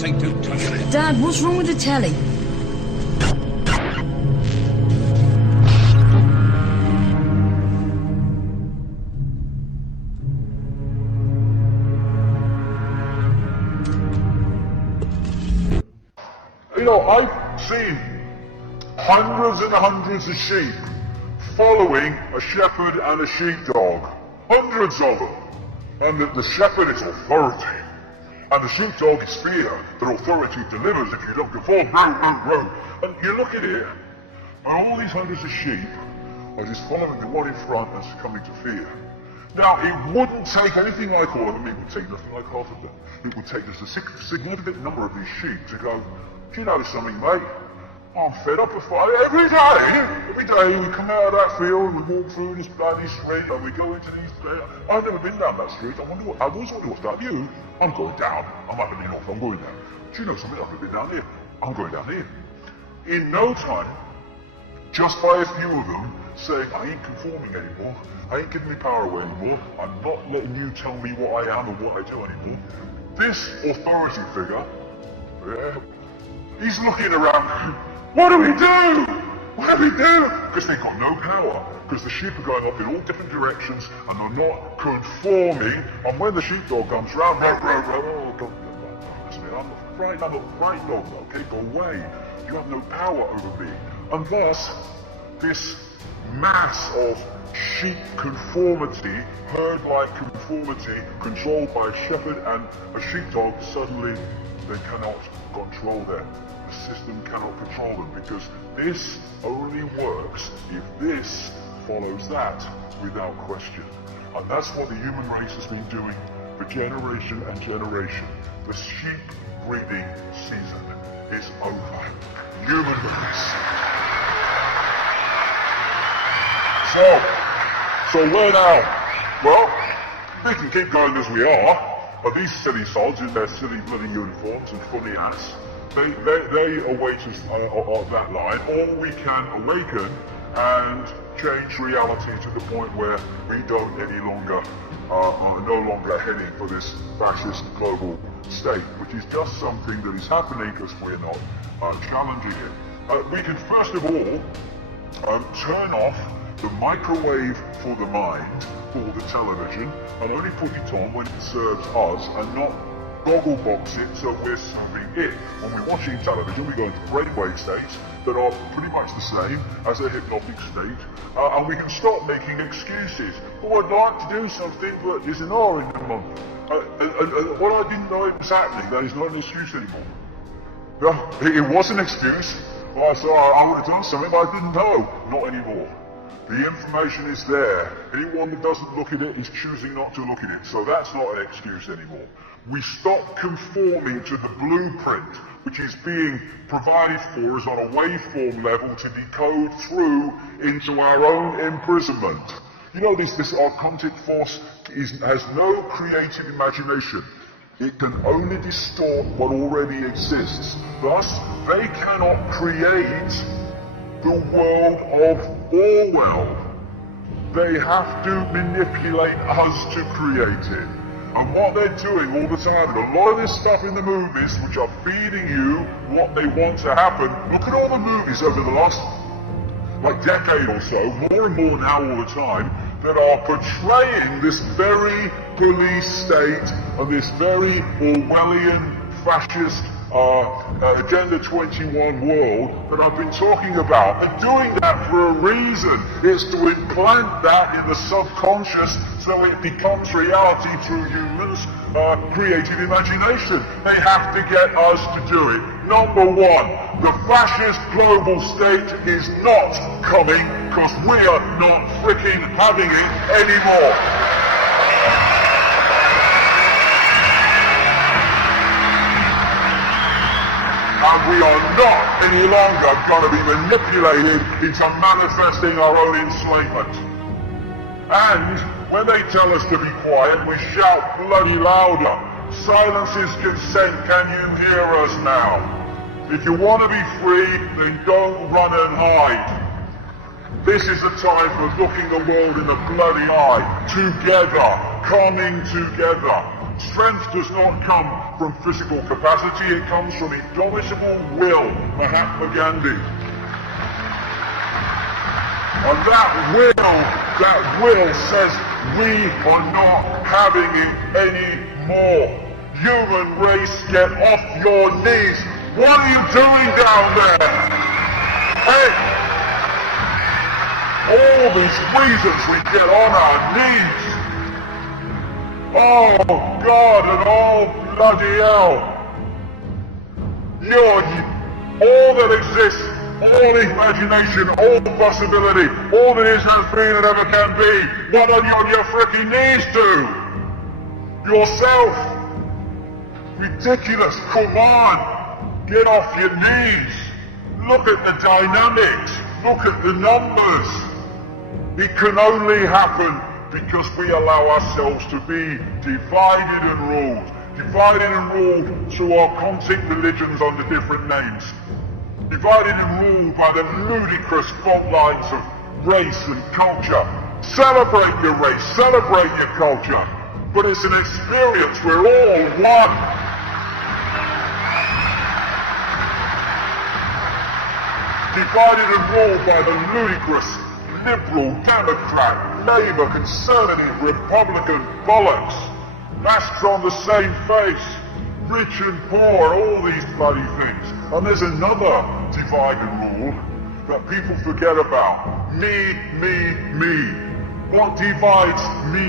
thing too touching. Dad, what's wrong with the telly? You know, I've seen hundreds and hundreds of sheep following a shepherd and a sheepdog. Hundreds of them. And the shepherd is authority. And the sheepdog is fear that authority delivers if you don't conform. And you look at it, and all these hundreds of sheep are just following the one in front and succumbing to fear. Now, it wouldn't take anything like all of them, it would take nothing like half of them. It would take just a significant number of these sheep to go, do you know something, mate? I'm fed up of fighting every day we come out of that field, we walk through this bloody street and we go into these places. I've never been down that street, I always wonder what's that you? I'm going down, I'm not going off, I'm going down. Do you know something, I've never been down here, I'm going down here. In no time, just by a few of them saying, I ain't conforming anymore, I ain't giving me power away anymore, I'm not letting you tell me what I am and what I do anymore. This authority figure, he's looking around, what do we do? What do we do? Because they've got no power. Because the sheep are going up in all different directions and they're not conforming. And when the sheepdog comes round, listen, I'm not frightened, okay, go away. You have no power over me. And thus, this mass of sheep conformity, herd-like conformity, controlled by a shepherd and a sheepdog, suddenly they cannot control them. The system cannot control them because this only works if this follows that without question. And that's what the human race has been doing for generation and generation. The sheep breeding season is over. Human race. So where now? Well, we can keep going as we are, but these silly sods in their silly bloody uniforms and funny hats, they await us on that line, or we can awaken and change reality to the point where we don't any longer, are no longer heading for this fascist global state, which is just something that is happening because we're not challenging it. We can first of all turn off the microwave for the mind, or the television, and only put it on when it serves us and not goggle box it so we're serving it. When we're watching television, we go into brainwave states that are pretty much the same as a hypnotic state, and we can stop making excuses. Oh, I'd like to do something, but there's an hour in the month. And what I didn't know it was happening, that is not an excuse anymore. No, it was an excuse. Well, so I would have done something, but I didn't know. Not anymore. The information is there. Anyone that doesn't look at it is choosing not to look at it. So that's not an excuse anymore. We stop conforming to the blueprint, which is being provided for us on a waveform level to decode through into our own imprisonment. You know, this archontic force has no creative imagination. It can only distort what already exists. Thus, they cannot create the world of Orwell. They have to manipulate us to create it. And what they're doing all the time, and a lot of this stuff in the movies, which are feeding you what they want to happen, look at all the movies over the last, decade or so, more and more now all the time, that are portraying this very police state and this very Orwellian, fascist, Agenda 21 world that I've been talking about. They're doing that for a reason. It's to implant that in the subconscious so it becomes reality through humans' creative imagination. They have to get us to do it. Number one, the fascist global state is not coming because we are not freaking having it anymore. And we are not any longer going to be manipulated into manifesting our own enslavement. And when they tell us to be quiet, we shout bloody louder. Silence is consent. Can you hear us now? If you want to be free, then don't run and hide. This is the time for looking the world in the bloody eye. Together. Coming together. Strength does not come from physical capacity, it comes from indomitable will, Mahatma Gandhi. And that will says we are not having it anymore. Human race, get off your knees. What are you doing down there? Hey! All these reasons we get on our knees. Oh God and oh bloody hell. All that exists, all imagination, all possibility, all that is, has been, and ever can be. What are you on your freaking knees to? Yourself. Ridiculous. Come on. Get off your knees. Look at the dynamics. Look at the numbers. It can only happen because we allow ourselves to be divided and ruled. Divided and ruled through our content religions under different names. Divided and ruled by the ludicrous fault lines of race and culture. Celebrate your race, celebrate your culture. But it's an experience, we're all one. Divided and ruled by the ludicrous Liberal, Democrat, Labour, Conservative, Republican bollocks. Masks on the same face, rich and poor, all these bloody things. And there's another divide and rule that people forget about. Me, me, me. What divides me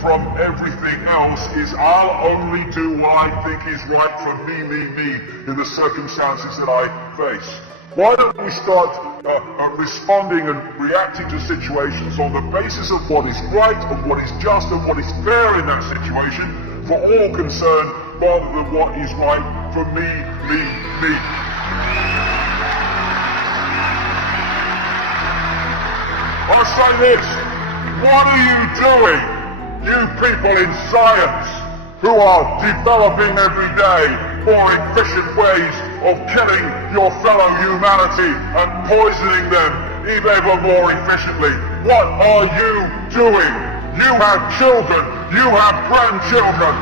from everything else is I'll only do what I think is right for me in the circumstances that I face. Why don't we start responding and reacting to situations on the basis of what is right and what is just and what is fair in that situation for all concerned, rather than what is right for me. I say this, what are you doing, you people in science, who are developing every day more efficient ways of killing your fellow humanity and poisoning them ever more efficiently? What are you doing? You have children, you have grandchildren.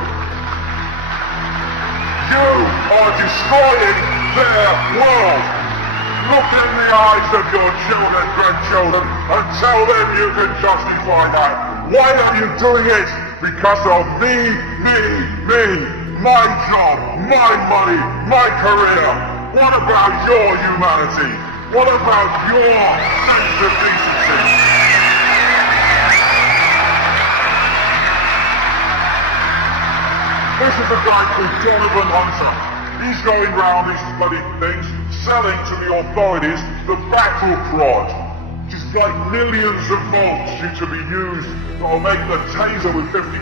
You are destroying their world. Look in the eyes of your children, grandchildren, and tell them you can justify that. Why are you doing it? Because of me. My job, my money, my career. What about your humanity? What about your sense of decency? This is a guy called Donovan Hunter. He's going round these bloody things, selling to the authorities the battle prod. Which is like millions of volts due to be used or make the taser with 55,000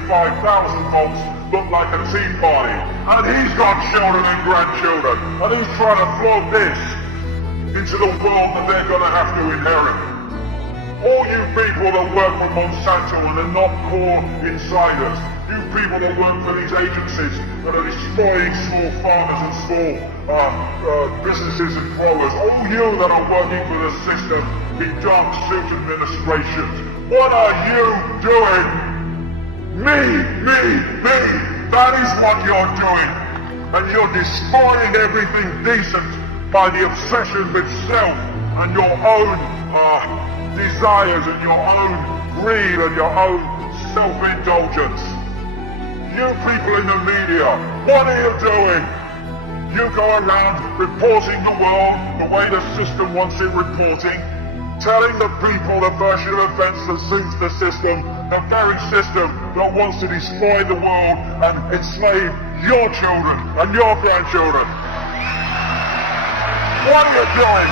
volts look like a tea party. And he's got children and grandchildren. And he's trying to float this into the world that they're going to have to inherit. All you people that work for Monsanto and are not core insiders, you people that work for these agencies that are destroying small farmers and small businesses and growers, all you that are working for the system in dark suit administrations, what are you doing? Me. That is what you're doing. And you're destroying everything decent by the obsession with self and your own desires and your own greed and your own self-indulgence. You people in the media, what are you doing? You go around reporting the world the way the system wants it reporting, telling the people the version of events that suits the system, the very system that wants to destroy the world and enslave your children and your grandchildren. What are you doing?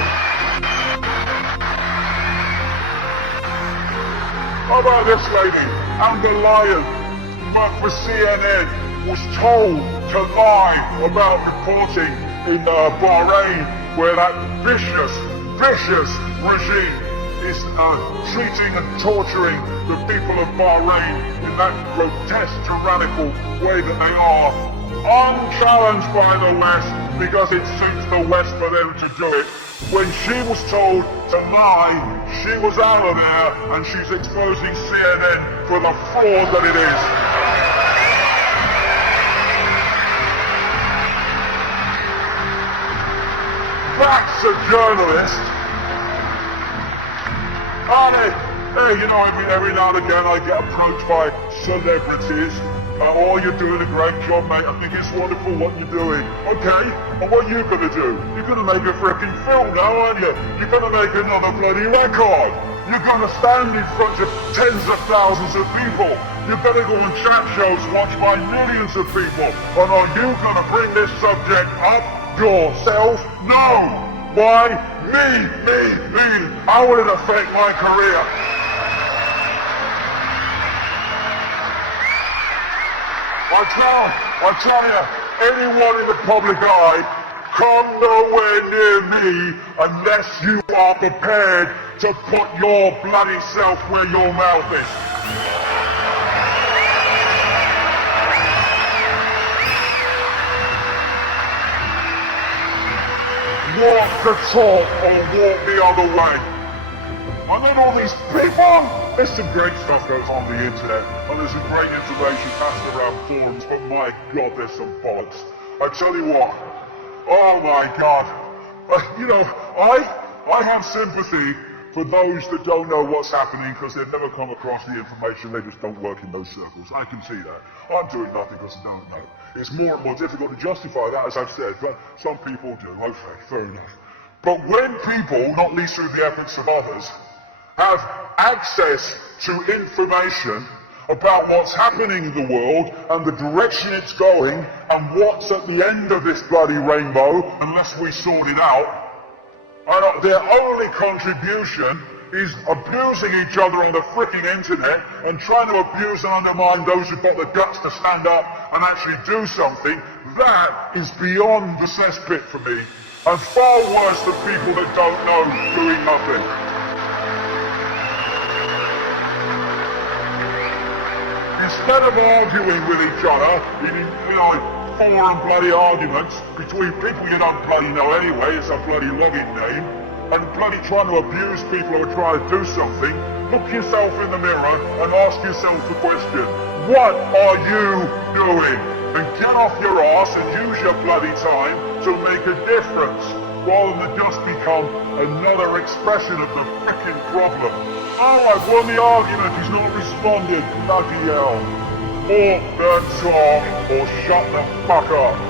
How about this lady, Amber Lyon, worked for CNN, was told to lie about reporting in Bahrain, where that vicious regime is treating and torturing the people of Bahrain in that grotesque, tyrannical way that they are, unchallenged by the West, because it suits the West for them to do it. When she was told to lie, she was out of there, and she's exposing CNN for the fraud that it is. journalist. And hey, you know, every now and again I get approached by celebrities. Oh, you're doing a great job, mate. I think it's wonderful what you're doing. Okay, and what are you gonna do? You're gonna make a freaking film now, aren't you? You're gonna make another bloody record. You're gonna stand in front of tens of thousands of people. You're gonna go on chat shows watched by millions of people. And are you gonna bring this subject up yourself? No! Why? Me! How will it affect my career? I tell you, anyone in the public eye, come nowhere near me unless you are prepared to put your bloody self where your mouth is. Walk the talk or walk the other way. And then all these people, there's some great stuff goes on the internet, and there's some great information passed around forums, but my God, there's some bollocks. I tell you what, oh my God, you know, I have sympathy for those that don't know what's happening because they've never come across the information, they just don't work in those circles. I can see that. I'm doing nothing because I don't know. It's more and more difficult to justify that, as I've said, but some people do. Okay, fair enough. But when people, not least through the efforts of others, have access to information about what's happening in the world and the direction it's going and what's at the end of this bloody rainbow, unless we sort it out, and their only contribution is abusing each other on the freaking internet and trying to abuse and undermine those who've got the guts to stand up and actually do something, that is beyond the cesspit for me, and far worse than people that don't know doing nothing. Instead of arguing with each other in forum bloody arguments between people you don't bloody know anyway, it's a bloody login name, and bloody trying to abuse people who are trying to do something, look yourself in the mirror and ask yourself the question, what are you doing? And get off your ass and use your bloody time to make a difference, rather than just become another expression of the frickin' problem. Oh, I've won the argument, he's not responded, bloody hell. Walk the talk or shut the fuck up.